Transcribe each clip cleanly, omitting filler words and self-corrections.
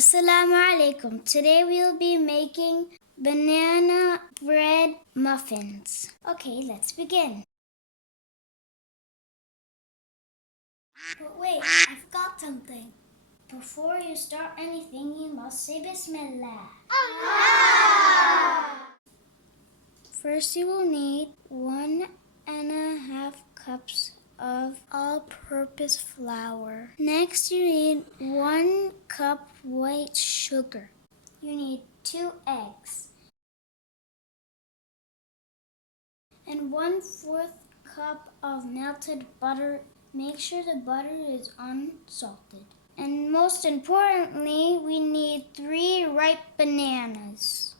Assalamu alaikum. Today we'll be making banana bread muffins. Okay, let's begin. But wait, I forgot something. Before you start anything, you must say Bismillah. First, you will need 1.5 cups of all-purpose flour. Next, you need 1 cup white sugar. You need 2 eggs. And 1/4 cup of melted butter. Make sure the butter is unsalted. And most importantly, we need 3 ripe bananas.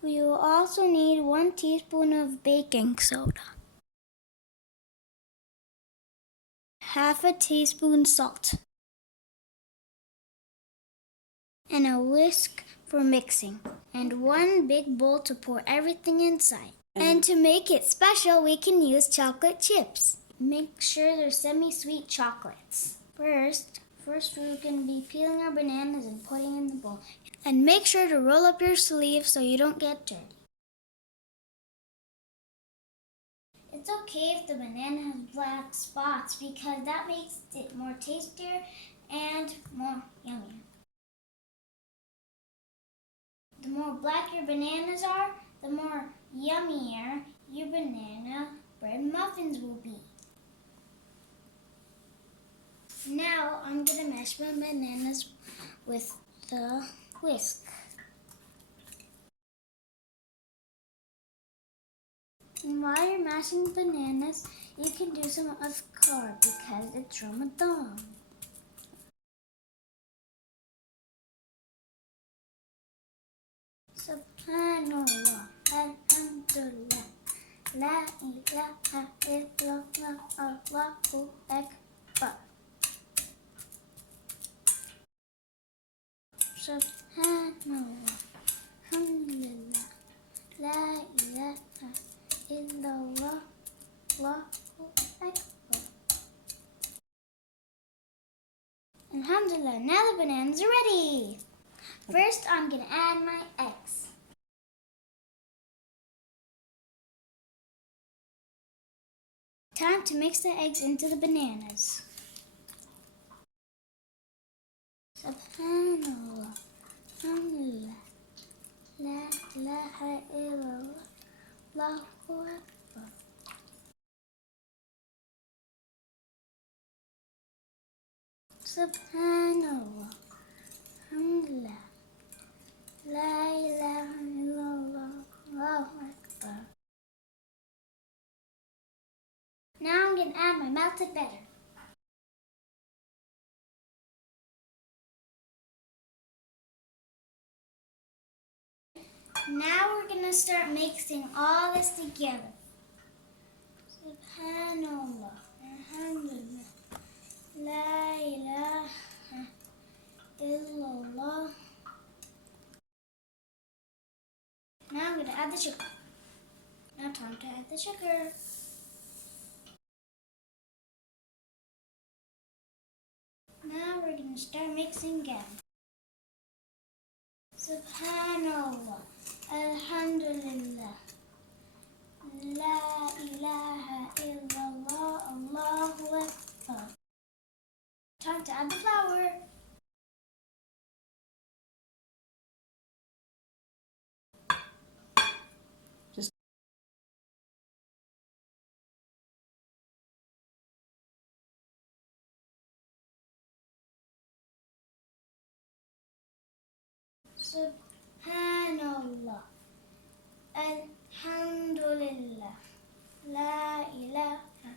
We will also need 1 teaspoon of baking soda, 1/2 teaspoon salt, and a whisk for mixing, and 1 big bowl to pour everything inside. And to make it special, we can use chocolate chips. Make sure they're semi-sweet chocolates. First we're going to be peeling our bananas and putting in the bowl. And make sure to roll up your sleeve so you don't get dirty. It's okay if the banana has black spots because that makes it more tastier and more yummy. The more black your bananas are, the more yummier your banana bread muffins will be. Now I'm going to mash my bananas with the whisk. And while you're mashing bananas, you can do some azkar because it's Ramadan. Subhanallah, alhamdulillah, la ilaha illallah, Allahu Akbar. Subhanallah, alhamdulillah, la ilaha illallah, Allahu Akbar. Alhamdulillah, now the bananas are ready. First, I'm going to add my eggs. Time to mix the eggs into the bananas. Subhanallah, alhamdulillah, la ilaha illallah, Allahu Akbar. Subhanallah, alhamdulillah, la ilaha illallah, Allahu Akbar. Now I'm going to add my melted butter. Now we're going to start mixing all this together. Subhanallah, alhamdulillah, la ilaha illallah. Now I'm going to add the sugar. Now time to add the sugar. Now we're going to start mixing again. Subhanallah, alhamdulillah, la ilaha illallah, Allahu Akbar. Time to add the flour. Subhanallah, alhamdulillah, la ilaha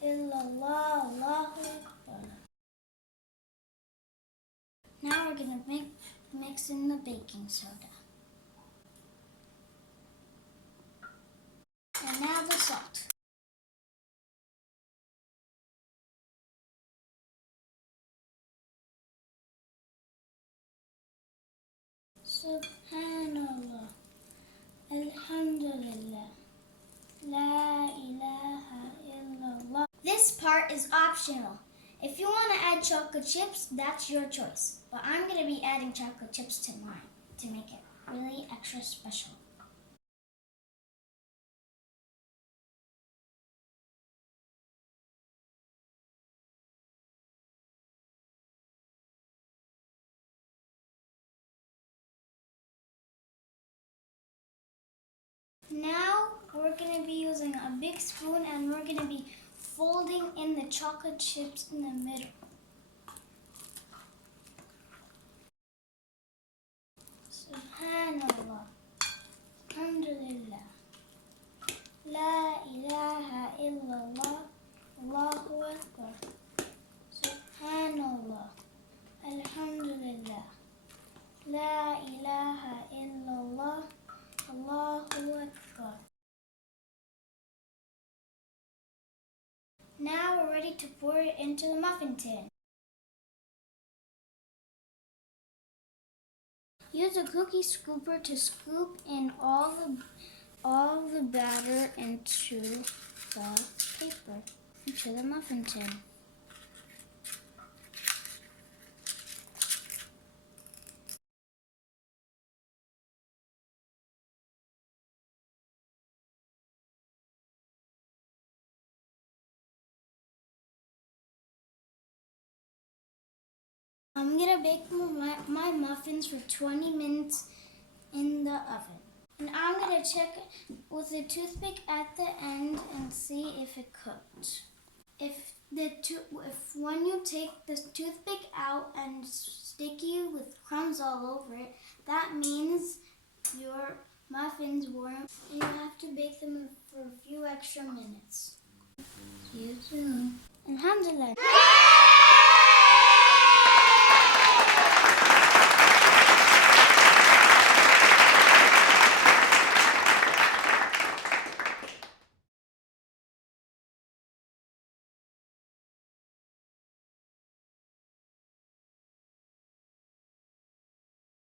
illallah, Allahu Akbar. Now we're going to mix in the baking soda. And now the salt. Subhanallah, alhamdulillah, la ilaha illallah. This part is optional. If you want to add chocolate chips, that's your choice. But I'm going to be adding chocolate chips to mine to make it really extra special. Now we're going to be using a big spoon and we're going to be folding in the chocolate chips in the middle. Subhanallah. Alhamdulillah. La ilaha illallah. Allahu Akbar. Subhanallah. Alhamdulillah. La ilaha illallah. Allahu Akbar. Now we're ready to pour it into the muffin tin. Use a cookie scooper to scoop in all the batter into the paper, into the muffin tin. I'm gonna bake my muffins for 20 minutes in the oven. And I'm gonna check with a toothpick at the end and see if it cooked. If when you take the toothpick out and sticky with crumbs all over it, that means your muffins weren't. You have to bake them for a few extra minutes. See you soon. Alhamdulillah.